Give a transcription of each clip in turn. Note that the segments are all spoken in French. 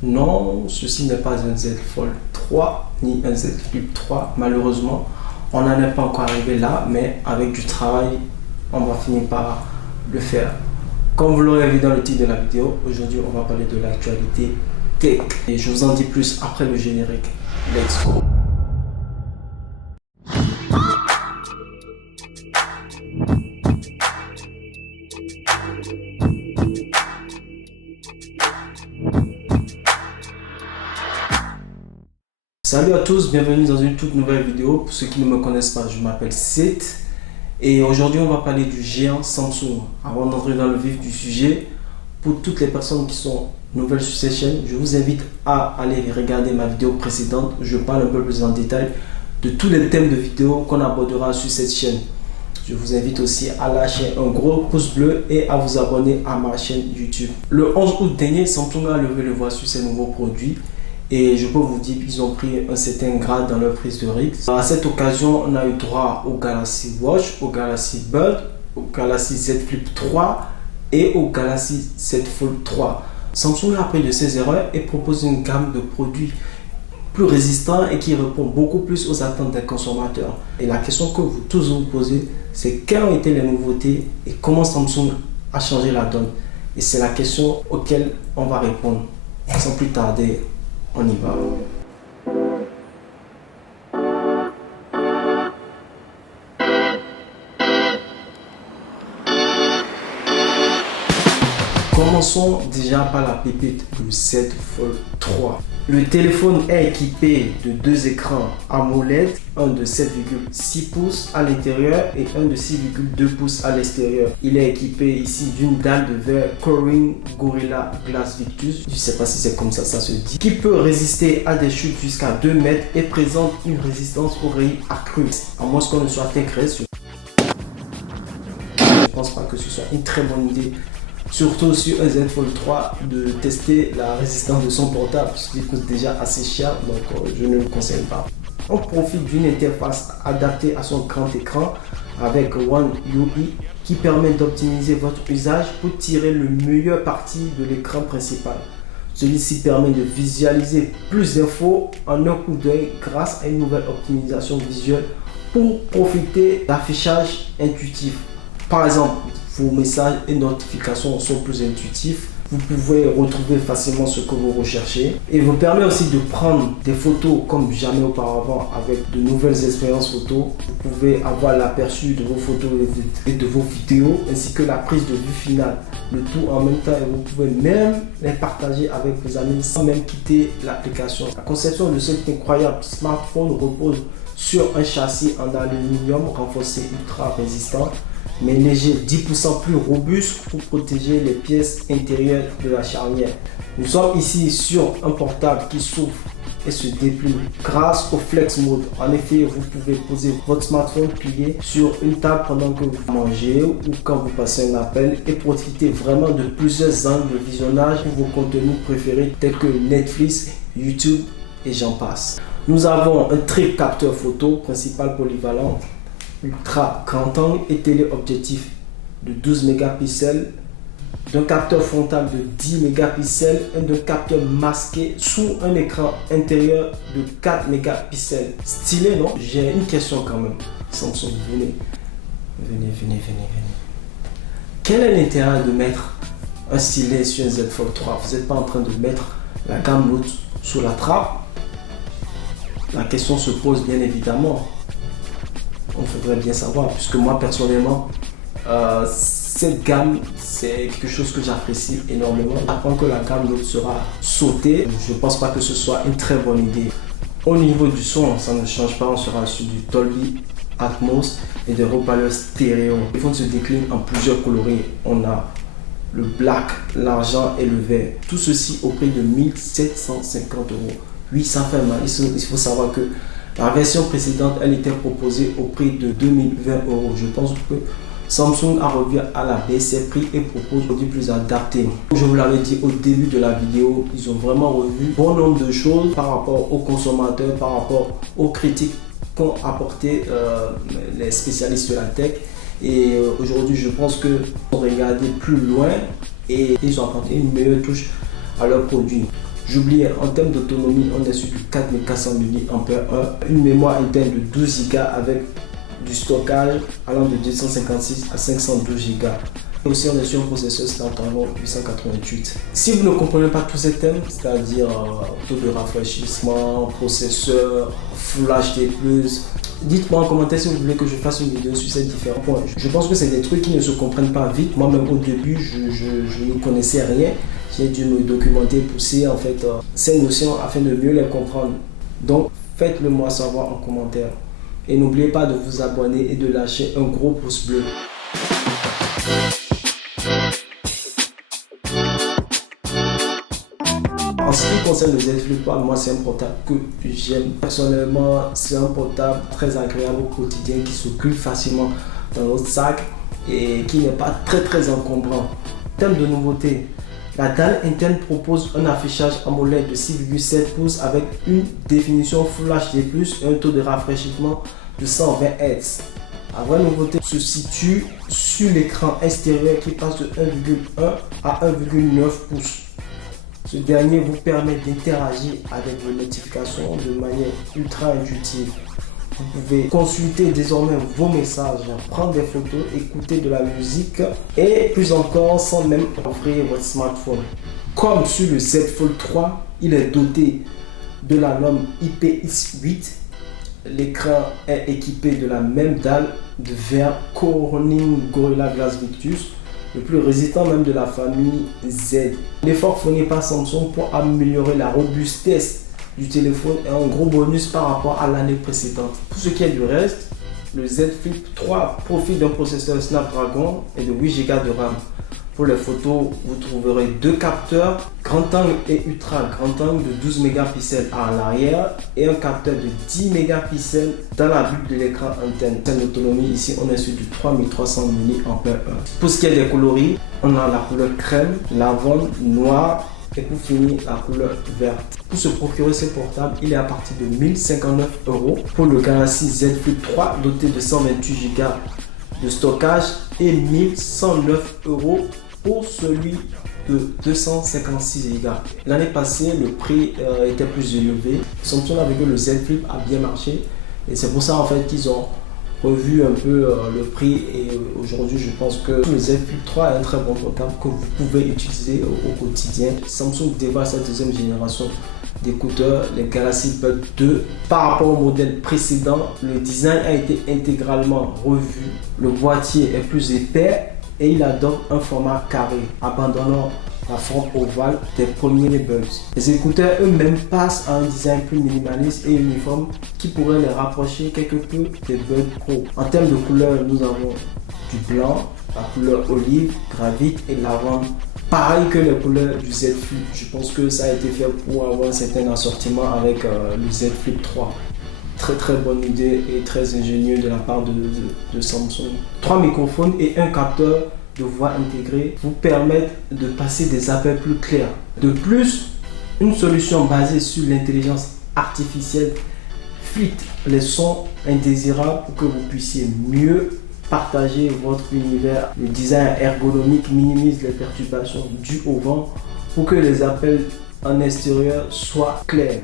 Non, ceci n'est pas un Z Fold 3 ni un Z Flip 3. Malheureusement, on n'en est pas encore arrivé là, mais avec du travail, on va finir par le faire. Comme vous l'aurez vu dans le titre de la vidéo, aujourd'hui on va parler de l'actualité tech. Et je vous en dis plus après le générique. Let's go! Salut à tous, bienvenue dans une toute nouvelle vidéo. Pour ceux qui ne me connaissent pas, je m'appelle Seth et aujourd'hui on va parler du géant Samsung. Avant d'entrer dans le vif du sujet, pour toutes les personnes qui sont nouvelles sur cette chaîne, je vous invite à aller regarder ma vidéo précédente. Je parle un peu plus en détail de tous les thèmes de vidéos qu'on abordera sur cette chaîne. Je vous invite aussi à lâcher un gros pouce bleu et à vous abonner à ma chaîne YouTube. Le 11 août dernier, Samsung a levé le voile sur ses nouveaux produits. Et je peux vous dire qu'ils ont pris un certain grade dans leur prise de risque. À cette occasion, on a eu droit au Galaxy Watch, au Galaxy Buds, au Galaxy Z Flip 3 et au Galaxy Z Fold 3. Samsung a appris de ses erreurs et propose une gamme de produits plus résistants et qui répond beaucoup plus aux attentes des consommateurs. Et la question que vous tous vous posez, c'est quelles ont été les nouveautés et comment Samsung a changé la donne. Et c'est la question auquel on va répondre. Sans plus tarder, on y va. Commençons déjà par la pépite du Z Fold 3. Le téléphone est équipé de deux écrans AMOLED, un de 7,6 pouces à l'intérieur et un de 6,2 pouces à l'extérieur. Il est équipé ici d'une dalle de verre Corning Gorilla Glass Victus, je ne sais pas si c'est comme ça se dit, qui peut résister à des chutes jusqu'à 2 mètres et présente une résistance aux rayons accrue. À moins qu'on ne soit agressif. Je ne pense pas que ce soit une très bonne idée, surtout sur un Z Fold 3, de tester la résistance de son portable, puisqu'il coûte déjà assez cher, donc je ne le conseille pas. On profite d'une interface adaptée à son grand écran avec One UI qui permet d'optimiser votre usage pour tirer le meilleur parti de l'écran principal. Celui-ci permet de visualiser plus d'infos en un coup d'œil grâce à une nouvelle optimisation visuelle pour profiter d'affichage intuitif. Par exemple, vos messages et notifications sont plus intuitifs. Vous pouvez retrouver facilement ce que vous recherchez. Et vous permet aussi de prendre des photos comme jamais auparavant avec de nouvelles expériences photo. Vous pouvez avoir l'aperçu de vos photos et de vos vidéos ainsi que la prise de vue finale. Le tout en même temps et vous pouvez même les partager avec vos amis sans même quitter l'application. La conception de cet incroyable smartphone repose sur un châssis en aluminium renforcé ultra résistant, mais léger, 10% plus robuste pour protéger les pièces intérieures de la charnière. Nous sommes ici sur un portable qui s'ouvre et se déplie grâce au Flex Mode. En effet, vous pouvez poser votre smartphone plié sur une table pendant que vous mangez ou quand vous passez un appel et profiter vraiment de plusieurs angles de visionnage pour vos contenus préférés tels que Netflix, YouTube et j'en passe. Nous avons un triple capteur photo principal polyvalent, ultra grand angle et téléobjectif de 12 mégapixels, d'un capteur frontal de 10 mégapixels et d'un capteur masqué sous un écran intérieur de 4 mégapixels. Stylé, non? J'ai une question quand même. Samsung, venez. Quel est l'intérêt de mettre un stylet sur un Z Fold 3? Vous n'êtes pas en train de mettre la gamme Note sous la trappe? La question se pose bien évidemment. On faudrait bien savoir, puisque moi personnellement, cette gamme, c'est quelque chose que j'apprécie énormément. Avant que la gamme Note sera sautée, je ne pense pas que ce soit une très bonne idée. Au niveau du son, ça ne change pas, on sera sur du Dolby Atmos et des haut-parleurs stéréo. Les phones se déclinent en plusieurs coloris. On a le black, l'argent et le vert. Tout ceci au prix de 1750 €. Oui, ça fait mal. Il faut savoir que la version précédente, elle était proposée au prix de 2020 €. Je pense que Samsung a revu à la baisse ses prix et propose un produit plus adapté. Comme je vous l'avais dit au début de la vidéo, ils ont vraiment revu bon nombre de choses par rapport aux consommateurs, par rapport aux critiques qu'ont apporté les spécialistes de la tech. Et aujourd'hui, je pense qu'ils ont regardé plus loin et ils ont apporté une meilleure touche à leurs produits. J'oubliais, en termes d'autonomie, on est sur du 4400 mAh, une mémoire interne de 12 Go avec du stockage allant de 256 à 512 Go. Aussi, on est sur un processeur Snapdragon 888. Si vous ne comprenez pas tous ces thèmes, c'est-à-dire taux de rafraîchissement, processeur, Full HD+, dites-moi en commentaire si vous voulez que je fasse une vidéo sur ces différents points. Je pense que c'est des trucs qui ne se comprennent pas vite. Moi-même, au début, je ne connaissais rien. J'ai dû me documenter, pousser en fait ces notions afin de mieux les comprendre. Donc, faites-le moi savoir en commentaire. Et n'oubliez pas de vous abonner et de lâcher un gros pouce bleu. En ce qui concerne le Z Flip 3, moi c'est un portable que j'aime. Personnellement, c'est un portable très agréable au quotidien qui s'occupe facilement dans notre sac et qui n'est pas très encombrant. En termes de nouveautés, la dalle interne propose un affichage AMOLED de 6,7 pouces avec une définition Full HD+, et un taux de rafraîchissement de 120 Hz. La vraie nouveauté se situe sur l'écran extérieur qui passe de 1,1 à 1,9 pouces. Ce dernier vous permet d'interagir avec vos notifications de manière ultra intuitive. Vous pouvez consulter désormais vos messages, prendre des photos, écouter de la musique et plus encore sans même ouvrir votre smartphone. Comme sur le Z Fold 3, il est doté de la norme IPX8. L'écran est équipé de la même dalle de verre Corning Gorilla Glass Victus, le plus résistant même de la famille Z. L'effort fourni par Samsung pour améliorer la robustesse du téléphone est un gros bonus par rapport à l'année précédente. Pour ce qui est du reste, le Z Flip 3 profite d'un processeur Snapdragon et de 8 Go de RAM. Pour les photos, vous trouverez deux capteurs, grand angle et ultra grand angle de 12 mégapixels à l'arrière et un capteur de 10 mégapixels dans la bulle de l'écran interne. En autonomie, ici on est sur du 3300 mAh. Pour ce qui est des coloris, on a la couleur crème, lavande, noir et pour finir la couleur verte. Pour se procurer ce portable, il est à partir de 1059 € pour le Galaxy Z Flip 3 doté de 128 Go de stockage et 1109 € pour celui de 256 Go. L'année passée, le prix était plus élevé. Samsung avec le Z Flip a bien marché et c'est pour ça en fait qu'ils ont revu un peu le prix et aujourd'hui je pense que le Z Flip 3 est un très bon portable que vous pouvez utiliser au quotidien. Samsung dévoile sa deuxième génération d'écouteurs, les Galaxy Buds 2. Par rapport au modèle précédent, le design a été intégralement revu. Le boîtier est plus épais et il adopte un format carré, abandonnant la forme ovale des premiers Buds. Les écouteurs eux-mêmes passent à un design plus minimaliste et uniforme qui pourrait les rapprocher quelque peu des Buds Pro. En termes de couleurs, nous avons du blanc, la couleur olive, gravite et lavande. Pareil que les couleurs du Z Flip, je pense que ça a été fait pour avoir un certain assortiment avec le Z Flip 3. Très bonne idée et très ingénieux de la part de Samsung. 3 microphones et un capteur de voix intégré vous permettent de passer des appels plus clairs. De plus, une solution basée sur l'intelligence artificielle filtre les sons indésirables pour que vous puissiez mieux partager votre univers. Le design ergonomique minimise les perturbations dues au vent pour que les appels en extérieur soient clairs.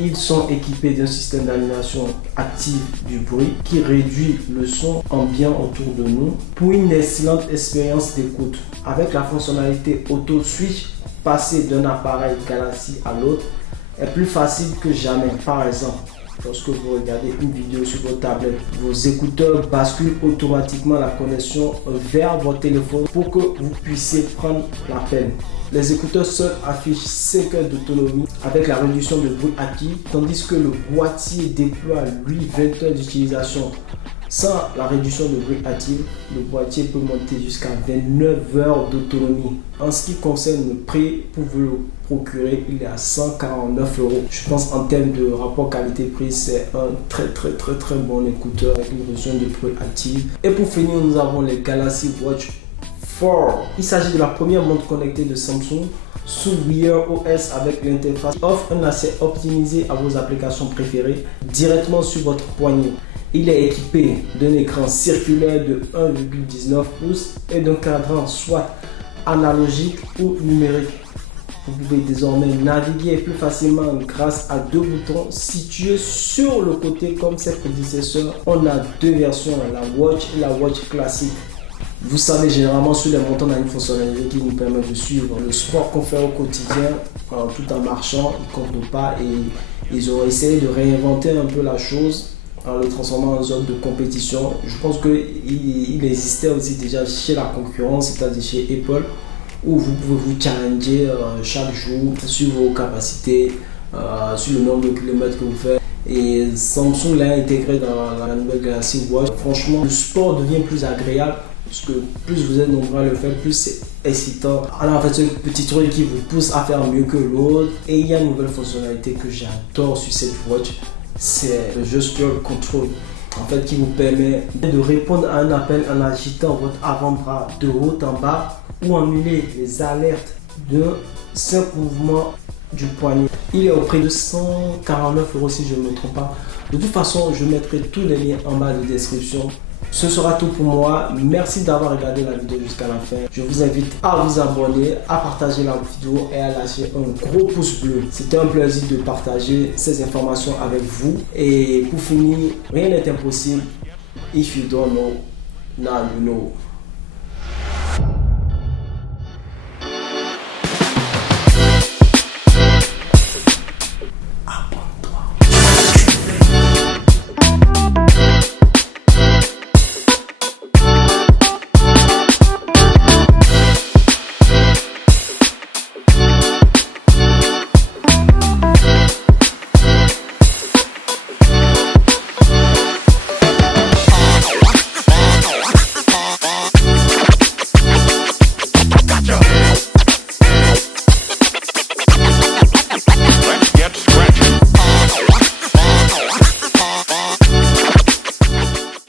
Ils sont équipés d'un système d'animation active du bruit qui réduit le son ambiant autour de nous pour une excellente expérience d'écoute. Avec la fonctionnalité Auto Switch, passer d'un appareil Galaxy à l'autre est plus facile que jamais. Par exemple, lorsque vous regardez une vidéo sur votre tablette, vos écouteurs basculent automatiquement la connexion vers votre téléphone pour que vous puissiez prendre l'appel. Les écouteurs seuls affichent 5 heures d'autonomie avec la réduction de bruit actif, tandis que le boîtier déploie lui 20 heures d'utilisation. Sans la réduction de bruit active, le boîtier peut monter jusqu'à 29 heures d'autonomie. En ce qui concerne le prix, pour vous le procurer, il est à 149 €. Je pense en termes de rapport qualité-prix, c'est un très bon écouteur avec une réduction de bruit active. Et pour finir, nous avons les Galaxy Watch 4. Il s'agit de la première montre connectée de Samsung sous Wear OS avec l'interface qui offre un accès optimisé à vos applications préférées directement sur votre poignet. Il est équipé d'un écran circulaire de 1,19 pouces et d'un cadran soit analogique ou numérique. Vous pouvez désormais naviguer plus facilement grâce à deux boutons situés sur le côté comme ses prédécesseurs. On a deux versions, la Watch et la Watch classique. Vous savez, généralement sur les montants, on a une fonctionnalité qui nous permet de suivre le sport qu'on fait au quotidien tout en marchant. Ils comptent nos pas et ils ont essayé de réinventer un peu la chose en le transformant en zone de compétition. Je pense qu'il existait aussi déjà chez la concurrence, c'est-à-dire chez Apple, où vous pouvez vous challenger chaque jour sur vos capacités, sur le nombre de kilomètres que vous faites. Et Samsung l'a intégré dans la nouvelle Galaxy Watch. Franchement, le sport devient plus agréable parce que plus vous êtes nombreux à le faire, plus c'est excitant. Alors en fait, ce petit truc qui vous pousse à faire mieux que l'autre. Et il y a une nouvelle fonctionnalité que j'adore sur cette watch, c'est le gesture control. En fait, qui vous permet de répondre à un appel en agitant votre avant-bras de haut en bas ou annuler les alertes d'un simple mouvement du poignet. Il est au prix de 149 € si je ne me trompe pas. De toute façon, je mettrai tous les liens en bas de description. Ce sera tout pour moi. Merci d'avoir regardé la vidéo jusqu'à la fin. Je vous invite à vous abonner, à partager la vidéo et à lâcher un gros pouce bleu. C'était un plaisir de partager ces informations avec vous. Et pour finir, rien n'est impossible. If you don't know, now you know.